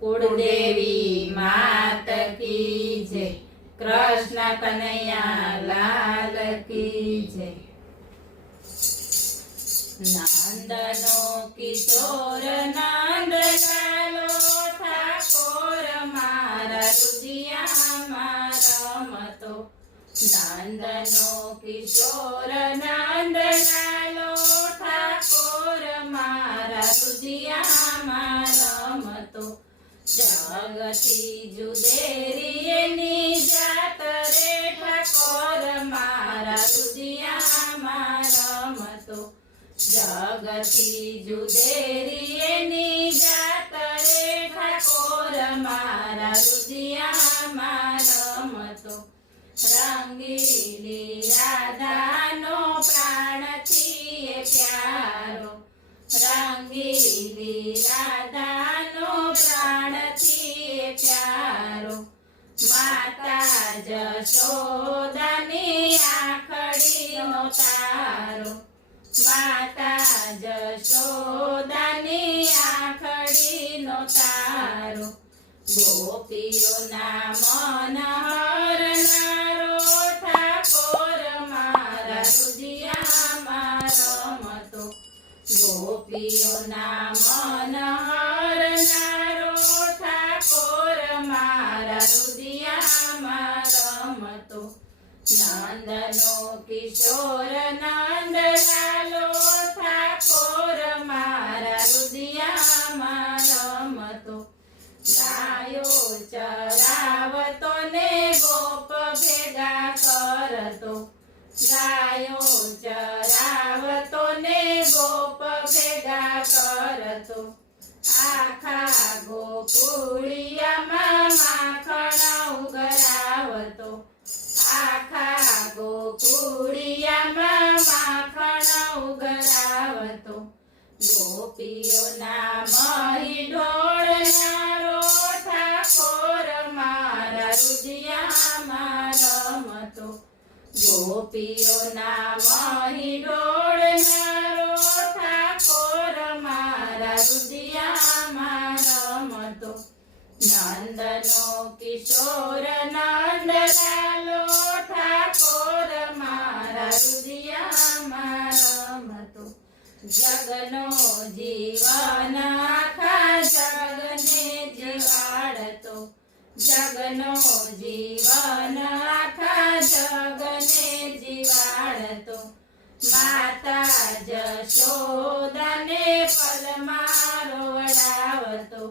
कुलदेवी मात की जय। कृष्ण कन्हैया लाल की जय। नंदनो किशोर नंद लालो ठाकोर मारा रुदिया रमतो। नंदनो किशोर नंद लालो ठाकोर मारा रुदिया रमतो। जगती जुदेरी एनी जात रे ठाकोर मारा रुदिया रमतो। जगती जुदेरी एनी जात रे ठाकोर मारा रुदिया रमतो। रंगीली राधानो प्राण थी प्यारो। रंगीली राधानो प्राण थी प्यारो। माता जशोदानी आखड़ी नो तारो। माता जशोदानी आखड़ी नो तारो। गोपीओ ना मन हरनारो ठाकोर मारा रुदिया रमतो। गोपीओ ना मन हरनारो ठाकोर मारा रुदिया रमतो। नंदनो किशोर नंद लालो ठाकोर मारा रुदिया रमतो। गायो चरावतो ने गोप भेगा करतो। गायो चरावतो ने गोप भेगा करतो। आखा गोकुळिया माखण उगरावतो। आखा गोकुळिया माखण उगरावतो। गोपीओ ना मही ढोळनारो ठाकोर मारा रुदिया रमतो। गोपीओ ना मही ढोळनारो ठाकोर मारा रुदिया रमतो। नंदनो किशोर नंद लालो ठाकोर मारा रुदिया रमतो। जगनो जीवन आखा जगने जीवाड़तो। जगनो जीवन आखा जगने जीवाड़तो। माता जशोदाने पलमारो वडावतो।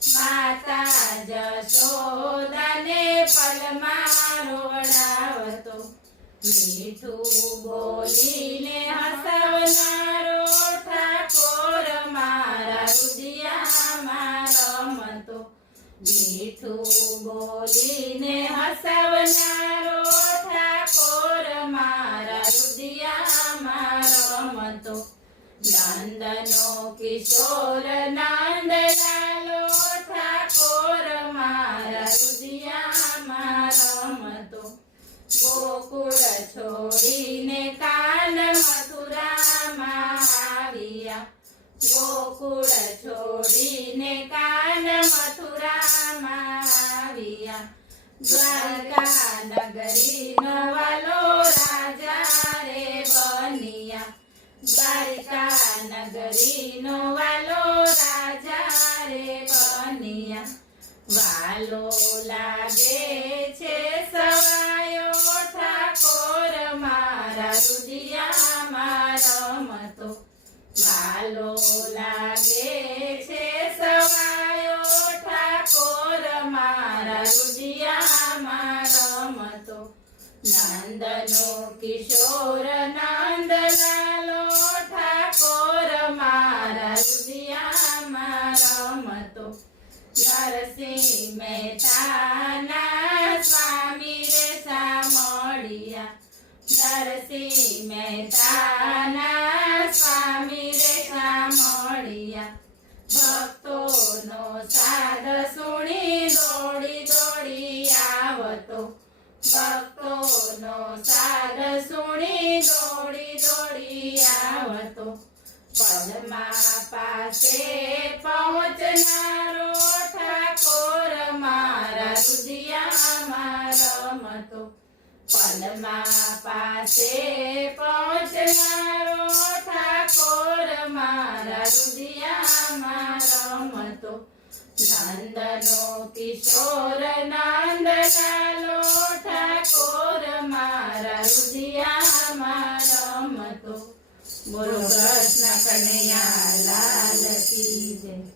माता जशोदाने पलमारो वडावतो। मीठू बोलीने हसवनारो ठाकोर मारा रुदिया रमतो। मीठू बोलीने हसवनारो ठाकोर मारा रुदिया रमतो। नंदनो किशोर नंद लालो ठाकोर मारा रुदिया रमतो। गोकुळ छोड़ीने कान मथुरा आविया। गोकुळ छोड़ीने कान मथुरा आविया। द्वारका नगरी नो वालो राजा रे बनिया। द्वारका नगरी नो वालो राजा रे बनिया। वालो लागे छे सवायो ठाकोर मारा रुदिया रमतो। वालो लागे छे सवायो ठाकोर मारा रुदिया रमतो। नंदनो किशोर नंद लालो ठाकोर मारा रुदिया रमतो। नरसिंह मेहता ना स्वामी रे सामळिया। नरसिंह मेहता ना स्वामी रे सामळिया। भक्तो नो साद सुणी दौड़ी दौड़ी आवतो। भक्तो नो साद सुणी दौड़ी दौड़ी आवतो। પલમાં પાસે પહોંચનારો ઠાકોર મારા રુદિયામાં રમતો. પલમાં પાસે પહોંચનારો ઠાકોર મારા રુદિયામાં રમતો. નંદનો કિશોર નંદલાલો ઠાકોર મારા રુદિયામાં રમતો. બોલો કૃષ્ણ કનૈયા લાલ કી જય.